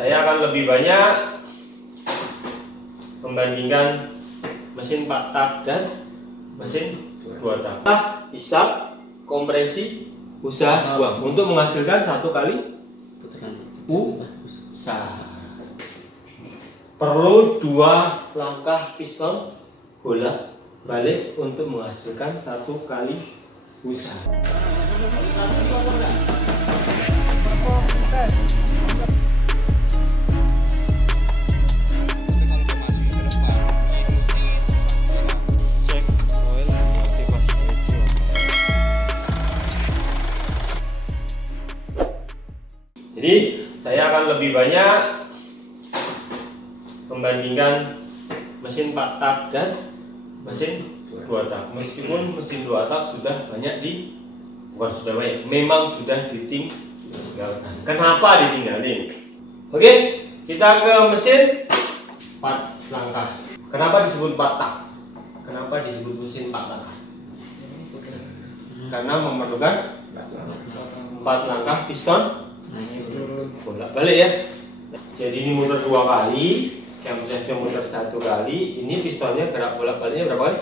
saya akan lebih banyak membandingkan mesin 4 tak dan mesin 2 tak. Hisap, kompresi, usaha, buang untuk menghasilkan 1 kali usaha. Perlu 2 langkah piston bolak balik untuk menghasilkan 1 kali usaha. Jadi saya akan lebih banyak membandingkan mesin 4 tak dan mesin 2 tak. Meskipun mesin 2 tak sudah banyak memang sudah ditinggalkan. Kenapa ditinggalin? Oke, kita ke mesin 4 langkah. Kenapa disebut 4 tak? Kenapa disebut mesin 4 langkah? Karena memerlukan 4 langkah piston bolak balik ya. Jadi ini muter 2 kali, camshaftnya muter 1 kali. Ini pistonnya gerak bolak baliknya berapa kali?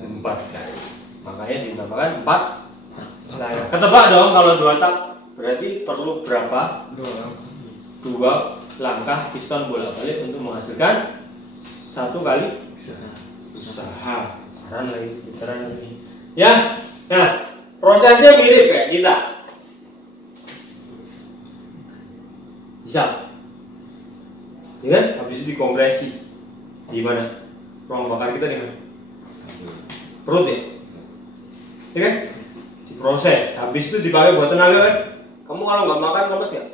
4 kali. Makanya ditambahkan 4. Nah, ketebak dong kalau 2 tak berarti perlu berapa? 2 langkah piston bolak balik untuk menghasilkan 1 kali usaha. Putaran lagi. Ya. Nah, prosesnya mirip kayak kita. Bisa, ya kan? Habis itu dikompresi. Di mana? Ruang bakar kita di mana? Perut ya? Ya kan? Diproses. Habis itu dipakai buat tenaga kan? Kamu kalau nggak makan lemes nggak?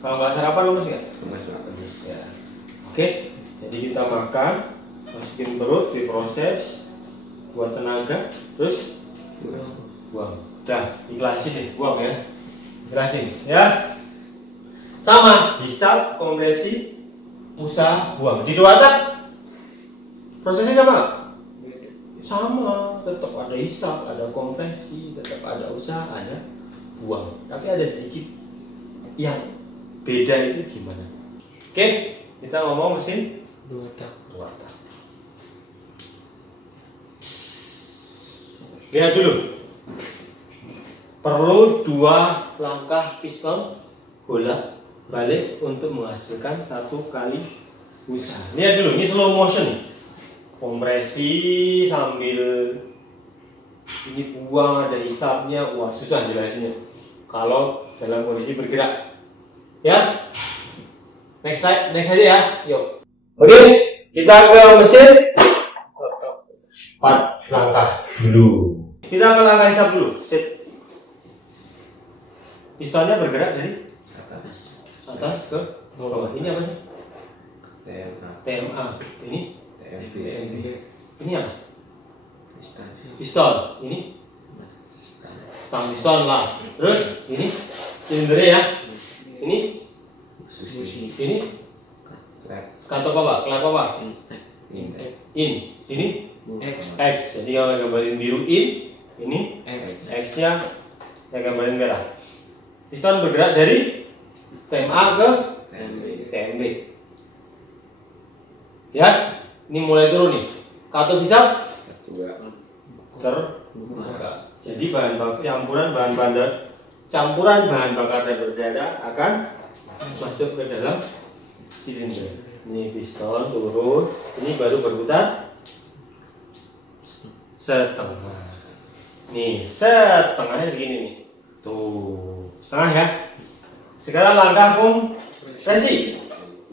Kalau nggak sarapan lemes nggak? Ya. Oke. Jadi kita makan, masukin perut, diproses buat tenaga, terus buang. Dah, ikhlasin deh, buang ya. Jelasin ya. Sama, hisap, kompresi, usaha, buang. Di 2 tak prosesnya sama? Sama, tetap ada hisap, ada kompresi, tetap ada usaha, ada buang. Tapi ada sedikit yang beda itu gimana? Oke, kita ngomong mesin 2 tak. Lihat dulu. Perlu 2 langkah piston bolak balik untuk menghasilkan 1 kali usaha. Lihat dulu, ini slow motion nih. Kompresi sambil ini buang, ada hisapnya. Wah, susah jelasinnya kalau dalam kondisi bergerak. Ya, next aja ya. Yuk. Oke, kita ke mesin 4 langkah dulu. Kita ke langkah hisap dulu. Sit. Pistonnya bergerak dari atas ke bawah. Ini apa sih? TMA. Ini TMB. Ini apa? Piston. Ini stang piston lah. Terus ini silindernya ya. Ini kantong apa? Klep apa? In. Ini X. Jadi kalau gambarin biru in, ini X-nya saya gambarin merah. Piston bergerak dari TMA ke TMB. Ya, ini mulai turun nih. Katup hisap terbuka. Jadi campuran bahan bakar dan berdarah akan masuk ke dalam silinder. Ini piston turun, ini baru berputar setengah. Nih, setengahnya segini nih. Tuh, setengah ya. Sekarang langkah kompresi.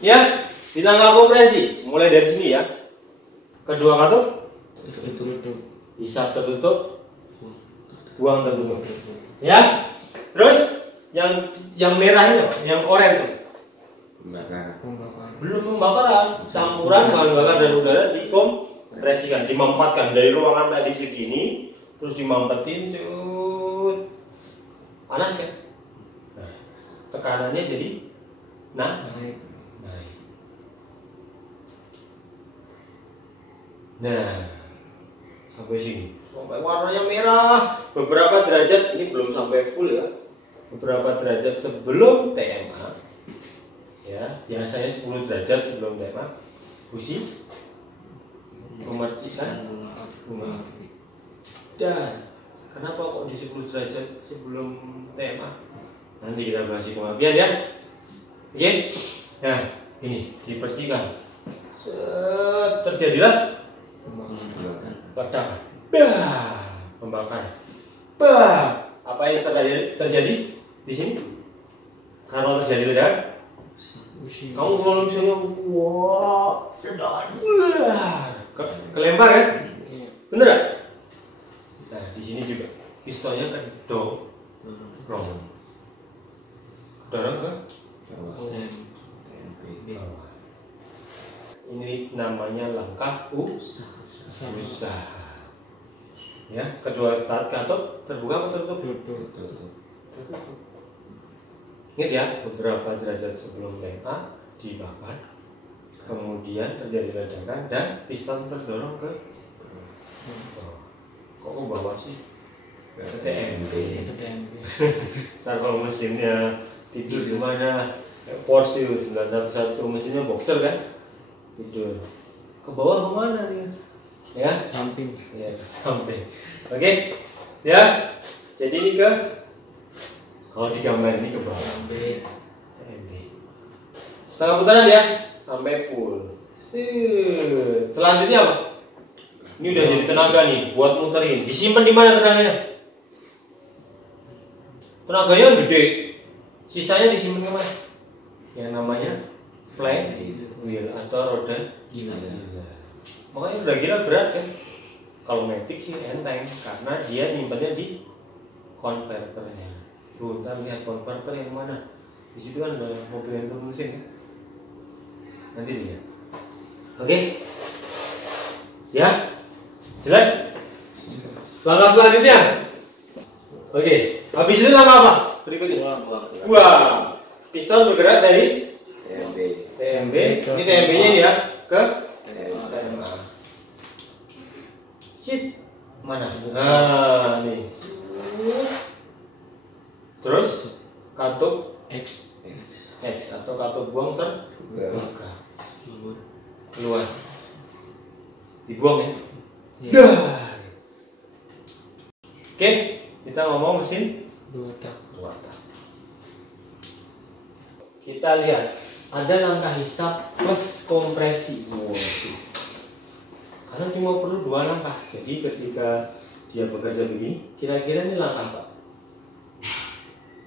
Ya, di langkah kompresi mulai dari sini ya. Kedua katup hisap tertutup, buang tertutup. Ya. Terus yang merah itu, yang oranye itu belum pembakaran. Campuran bahan bakar dan udara dikompresikan, dimampatkan dari ruangan tadi segini, terus dimampetin, panas kan? Nah, tekanannya jadi naik. Nah, sampai sini. Sampai warnanya merah, beberapa derajat, ini belum sampai full ya. beberapa derajat sebelum TMA, ya biasanya 10 derajat sebelum TMA, busi memercikan bunga. Dan kenapa kok di 10 derajat sebelum TMA? Nanti kita bahas di kemabian ya. Oke? Nah, ini dipercikan. Terjadilah ledakan. Bah, pembakaran. Bah, apa yang terjadi di sini? Kalau terjadi ledakan, kamu kalau misalnya wah, ledakan, kelempar kan? Bener gak? Nah, di sini juga pistonnya kedorong ke bawah. Ini namanya langkah usaha. Ya, kedua katot terbuka atau tertutup? Tertutup. Ingat ya, beberapa derajat sebelum TMA dibakar, kemudian terjadi ledakan dan piston terdorong ke bawah. Kok ke bawah sih? Ke TMB. Ntar kalau mesinnya tidur di mana? Porsche 911 mesinnya boxer kan? Tidur. Ke bawah kemana dia? Ya? Samping. Ya, samping. Oke? Ya. Jadi ini ke, kalau di gambar ini ke bawah. TMB. Setengah putaran ya, sampai full. Selanjutnya apa? Ini udah jadi tenaga nih buat muterin. Disimpan di mana tenaganya? Tenaganya gede. Sisanya disimpan ke mana? Yang namanya fly wheel atau roda gila. Makanya roda gila berat kan. Kalau matic sih enteng karena dia nyimpannya di konverternya. Tuh, kita lihat konverter yang mana. Di situ kan ada mobil yang turun mesin kan. Nanti dilihat. Oke. Ya. Jelas? Langkah selanjutnya. Oke. Habis itu langkah apa? Berikutnya. Buang. Piston bergerak dari TMB. Ini TMB-nya ya ke TMA. Sit. Mana? Nah, nih. Terus katup X atau katup buang terbuka. Keluar. Dibuang ya. Dah. Oke, kita ngomong mesin dua tak. Kita lihat ada langkah hisap plus kompresi. Karena cuma perlu 2 langkah. Jadi ketika dia bekerja begini, kira-kira ini langkah apa?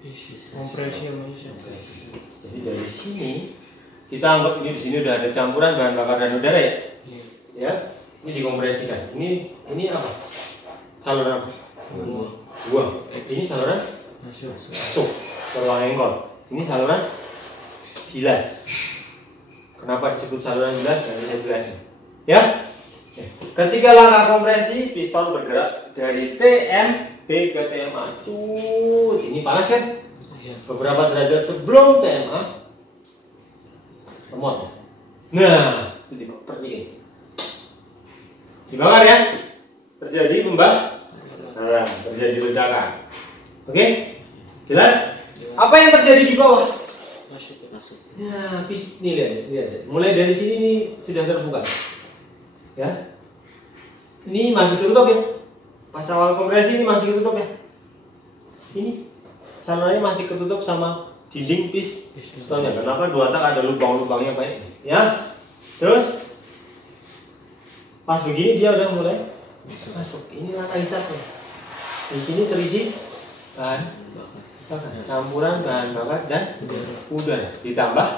Kompresi sama hisap. Jadi dari sini kita anggap ini di sini udah ada campuran bahan bakar dan udara ya. Ya, ini dikompresikan. Ini apa? Saluran apa? Buang. Ini saluran masuk. Saluran engkol. Ini saluran bilas. Kenapa disebut saluran bilas? Nanti saya jelasin. Ya. Ketika langkah kompresi, piston bergerak dari TMB ke TMA. Ini panas kan? Beberapa derajat sebelum TMA. Lemot. Nah, itu dipercikin. Dibakar ya. Terjadi pembakaran, terjadi ledakan. Oke? Jelas? Apa yang terjadi di bawah? Masuk. Ya, nih lihat. Mulai dari sini nih sudah terbuka. Ya. Ini masih tertutup ya. Pas awal kompresi ini masih tertutup ya. Ini salurannya masih ketutup sama dinding pistonnya. Kenapa 2 tak ada lubang-lubangnya Pak? Ya. Terus pas begini dia udah mulai masuk. Ini langkah hisapnya. Di sini terisi bahan bakar, campuran bahan bakar dan udara ditambah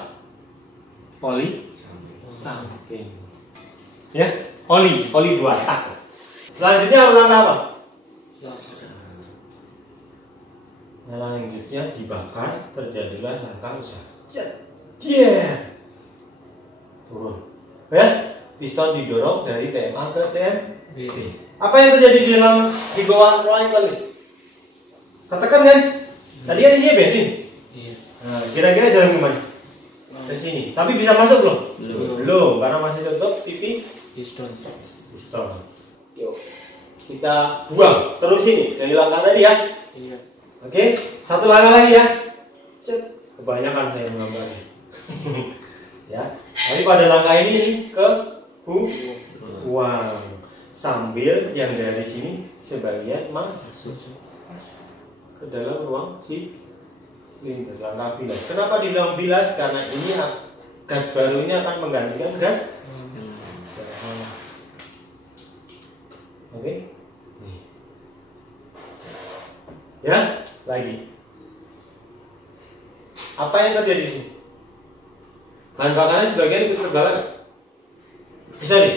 oli samping. Ya, oli 2 tak. Selanjutnya langkah apa? Selanjutnya dibakar, terjadilah langkah usaha. Dia turun. Ya, piston didorong dari TMA ke TMB. Apa yang terjadi di bawah ruang kali? Ketekan kan? Tadi kan isinya bensin. Nah, kira-kira jalan kemana? Ke sini. Tapi bisa masuk belum? Belum, karena masih tutup pipi piston. Yuk, kita buang terus ini dari langkah tadi ya. Oke, satu langkah lagi ya. Kebanyakan saya menggambarnya. Ya, tapi pada langkah ini ke buang sambil yang dari sini sebagian masuk ke dalam ruang silinder. Langkah bilas. Kenapa dibilang bilas? Karena ini gas baru ini akan menggantikan gas. Oke. Ya, lagi. Apa yang terjadi di sini? Bahan bakarnya sebagian ikut terbakar. Bisa nih,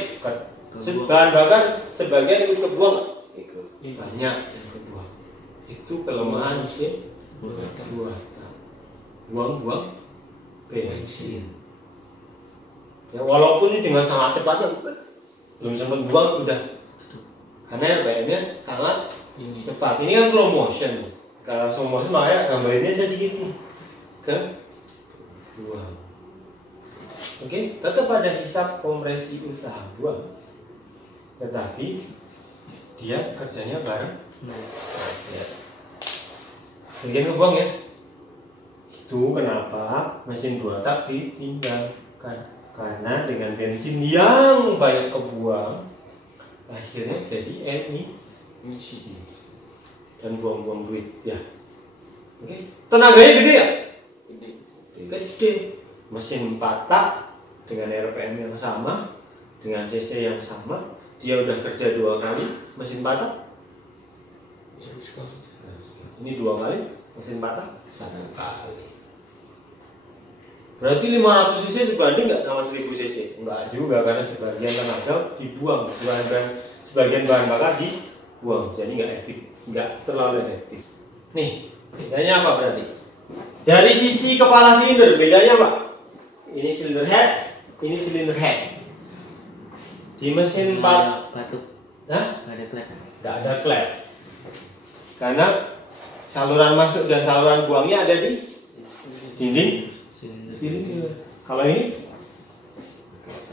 bahan bakar sebagian ikut kebuang. Banyak yang kebuang. Itu kelemahan mesin buang-buang bensin. Ya, walaupun ini dengan sangat cepatnya, belum sempat buang udah. Karena RPM-nya sangat cepat. Ini kan slow motion. Kalau slow motion makanya gambar ini sedikit nih ke buang. Oke, tetap ada hisap kompresi usaha buang, tetapi dia kerjanya bareng. Bagian ngebuang ya. Itu kenapa mesin 2 tak dipindahkan, karena dengan bensin yang banyak kebuang, akhirnya jadi emisi dan buang-buang duit ya. Oke, tenaganya gede ya? Gede. Mesin 4 tak dengan RPM yang sama, dengan CC yang sama, dia udah kerja 2 kali. Mesin 4 tak ini 2 kali, mesin 4 tak 1 kali. Berarti 500 cc sebanding nggak sama 1000 cc? Enggak juga, karena sebagian tenaga dibuang, sebagian bahan bakar dibuang, jadi nggak terlalu efektif. Nih, bedanya apa berarti? Dari sisi kepala silinder, bedanya apa? Ini silinder head, ini silinder head. Di mesin 4 batuk. Hah? Nggak ada klep. Nggak ada klep. Karena saluran masuk dan saluran buangnya ada di dinding silinder. Kalau ini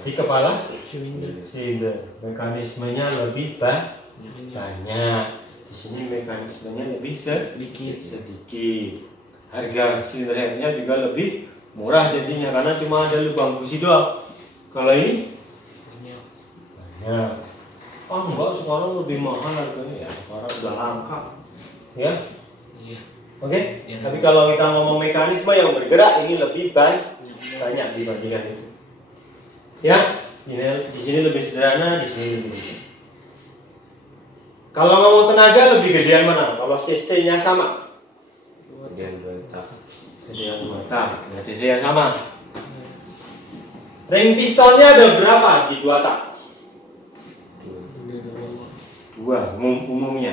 di kepala silinder, mekanismenya lebih banyak. Di sini mekanismenya lebih sedikit. Harga silinder headnya juga lebih murah jadinya, karena cuma ada lubang busi doang. Kalau ini banyak. Oh enggak, sekarang lebih mahal harganya ya, sekarang udah langka. Ya. Oke. Ya. Tapi kalau kita ngomong mekanisme yang bergerak, ini lebih banyak dibandingkan itu. Ya. Ini di sini lebih sederhana, di sini lebih gede. Kalau ngomong tenaga, lebih gedean mana? Kalau CC-nya sama. Gedean 2 tak. Gedean 2 tak, dengan CC yang sama. Ring pistonnya ada berapa di 2 tak? 2 umumnya.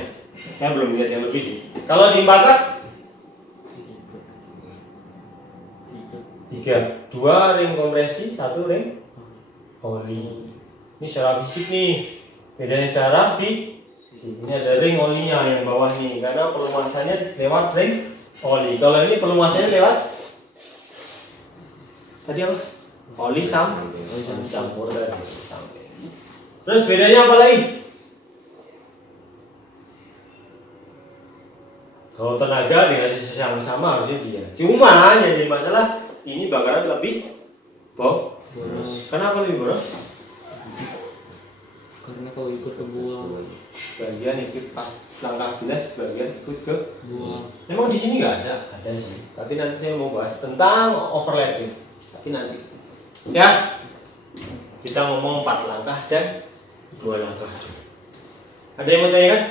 Saya belum lihat yang lebih sih. Kalau di 4 tak? 3. 2 ring kompresi, 1 ring oli. Ini secara fisik nih. Bedanya secara fisik. Ini ada ring olinya yang bawah nih, karena pelumasannya lewat ring oli. Kalau ini pelumasannya lewat tadi apa? Oli campur dari sampai. Terus bedanya apa lagi? Kalau tenaga dengan sisi yang sama harusnya dia. Cuma yang jadi masalah ini bakaran lebih boros. Kenapa lebih boros? Karena kalau ikut ke buang. Bagian ikut pas langkah bilas, bagian ikut ke Buang. Memang di sini nggak ada sih. Tapi nanti saya mau bahas tentang overlapping. Tapi nanti. Ya. Kita ngomong 4 langkah dan 2 langkah. Ada yang mau tanyakan?